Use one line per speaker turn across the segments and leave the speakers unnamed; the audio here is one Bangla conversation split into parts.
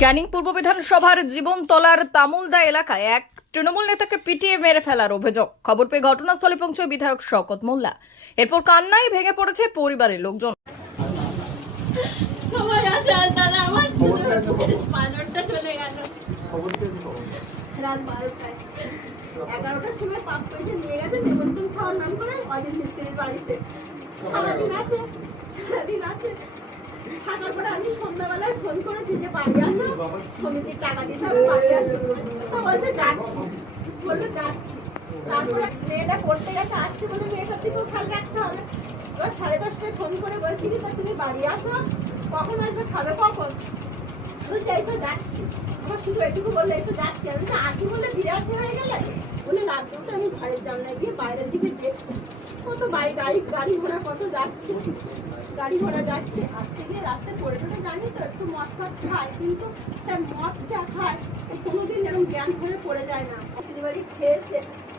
ক্যানিং পূর্ব বিধানসভার জীবনতলার তামুলদা এলাকায় এক তৃণমূল নেতাকে পিটিয়ে মেরে ফেলার অভিযোগ। খবর পেয়ে ঘটনাস্থলে পৌঁছয় বিধায়ক শকত মোল্লা। এরপর কান্নায় ভেঙে পড়েছে পরিবারের লোকজন।
এগারোটার সময় পাপ পয়সা নিয়ে গেছে নেমন্তন্ন খাওয়ার নাম করে অদিন মিস্ত্রির বাড়িতে সারাদিন আছে সারাদিন আছে থাকার পরে আমি সন্ধ্যাবেলায় ফোন করেছি যে বাড়ি আসো সমিতির টাকা দিতে হবে বাড়ি আসো তো বলছে যাচ্ছি। বলল যাচ্ছি। তারপরে মেয়েটা পড়তে গেছে, আসতে বলে মেয়েটার দিকেও খেয়াল রাখতে হবে। এবার সাড়ে দশটায় ফোন করে বলছি কি তুমি বাড়ি আসো, কখন আসবে, খাবে কখন? বলছে, এই তো যাচ্ছি। আমার শুধু এটুকু বললে, এই তো যাচ্ছি। আমি তো আসি বলে বিরাশি হয়ে গেলে তো আমি ঘরের জানলায় গিয়ে বাইরের দিকে দেখছি। কত বাড়ি গাড়ি গাড়ি ঘোড়া কত যাচ্ছে। গাড়ি ঘোড়া যাচ্ছে আসতে গিয়ে রাস্তায় পড়ে টড়ে জানি তো একটু মদ ফদ খায়। কিন্তু স্যার মদ যা খায় কোনোদিন এরকম জ্ঞান ধরে পড়ে যায় না। বাড়ি খেয়েছে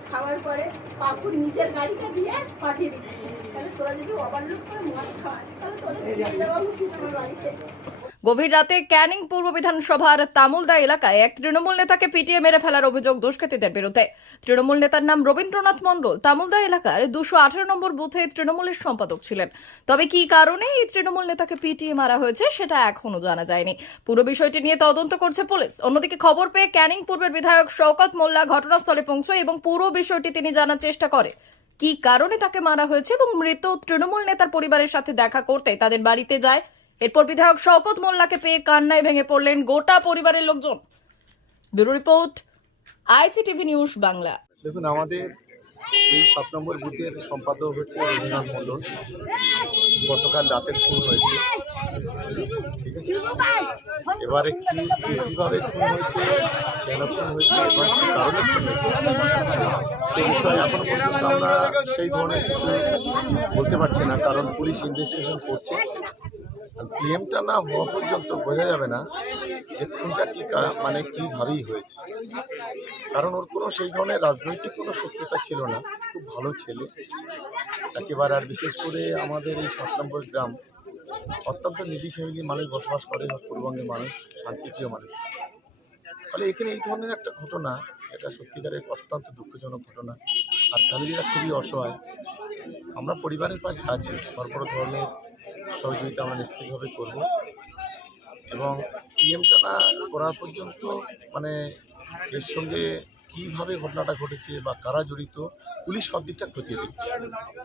খাওয়ার পরে পাপুর নিজের গাড়িটা দিয়ে পাঠিয়ে দিচ্ছে। তাহলে তোরা যদি ওভারলোড করে মদ খাওয়ায় তাহলে তোদের দিয়ে দেওয়া উচিত আমার বাড়িতে?
গভীর রাতে ক্যানিং পূর্ব বিধানসভার তামুলদা এলাকায় এক তৃণমূল নেতাকে পিটিয়ে মেরে ফেলার অভিযোগ দুষ্কৃতীদের বিরুদ্ধে। তৃণমূল নেতার নাম রবীন্দ্রনাথ মণ্ডল। তামুলদা এলাকার দুশো আঠারো নম্বর বুথে তৃণমূলের সম্পাদক ছিলেন। তবে কি কারণে এই তৃণমূল নেতাকে পিটিয়ে মারা হয়েছে সেটা এখনও জানা যায়নি। পুরো বিষয়টি নিয়ে তদন্ত করছে পুলিশ। অন্যদিকে খবর পেয়ে ক্যানিং পূর্বের বিধায়ক শওকত মোল্লা ঘটনাস্থলে পৌঁছয় এবং পুরো বিষয়টি তিনি জানার চেষ্টা করে। কি কারণে তাকে মারা হয়েছে এবং মৃত তৃণমূল নেতার পরিবারের সাথে দেখা করতে তাদের বাড়িতে যায়? এরপর বিধায়ক শওকত মোল্লাকে পেয়ে কান্নায় ভেঙে পড়লেন গোটা পরিবারের লোকজন। Bureau report, ICTV news Bangla.
দেখুন, আমাদের এই সাত নম্বর বুথের সম্পাদক হচ্ছে রবীন্দ্রনাথ মণ্ডল। গতকাল রাতের খুন হয়েছে। এবারে খুন হয়েছে, কেন খুন হয়েছে কারণে খুন হয়েছে বিষয়ে এখন পর্যন্ত আমরা সেই ধরনের কিছু বলতে পারছি না, কারণ পুলিশ ইনভেস্টিগেশন করছে। পিএমটা না হওয়া পর্যন্ত বোঝা যাবে না যে খুনটা কী মানে কীভাবেই হয়েছে। কারণ ওর কোনো সেই ধরনের রাজনৈতিক কোনো শত্রুতা ছিল না, খুব ভালো ছেলে। একেবারে আর বিশেষ করে আমাদের এই সাত নম্বর গ্রাম, অত্যন্ত নিডি ফ্যামিলি মানুষ বসবাস করে পূর্ববঙ্গের মানুষ, শান্তিপ্রিয় মানুষ। ফলে এখানে এই ধরনের একটা ঘটনা, এটা সত্যিকারের অত্যন্ত দুঃখজনক ঘটনা। আর ফ্যামিলিরা খুবই অসহায়। আমরা পরিবারের পাশে আছি সর্ব ধরনের সহযোগিতা আমরা নিশ্চিতভাবে করব। এবং পিএমটা না করার পর্যন্ত মানে এর সঙ্গে কীভাবে ঘটনাটা ঘটেছে বা কারা জড়িত পুলিশ সব দিকটা খতিয়ে দিচ্ছে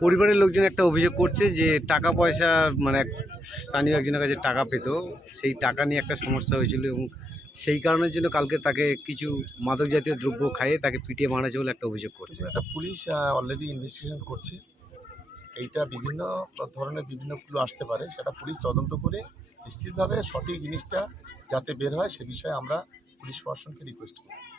পরিবারের লোকজন একটা অভিযোগ করছে যে টাকা পয়সা মানে এক স্থানীয় একজনের কাছে টাকা পেত সেই টাকা নিয়ে একটা সমস্যা হয়েছিল এবং সেই কারণের জন্য কালকে তাকে কিছু মাদক জাতীয় দ্রব্য খাইয়ে তাকে পিটিয়ে মারা বলে একটা অভিযোগ করছে।
একটা পুলিশ অলরেডি ইনভেস্টিগেশন করছে। এইটা বিভিন্ন ধরনের বিভিন্ন ক্লু আসতে পারে, সেটা পুলিশ তদন্ত করে নিশ্চিতভাবে সঠিক জিনিসটা যাতে বের হয়, সে বিষয়ে আমরা পুলিশ প্রশাসনকে রিকোয়েস্ট করছি।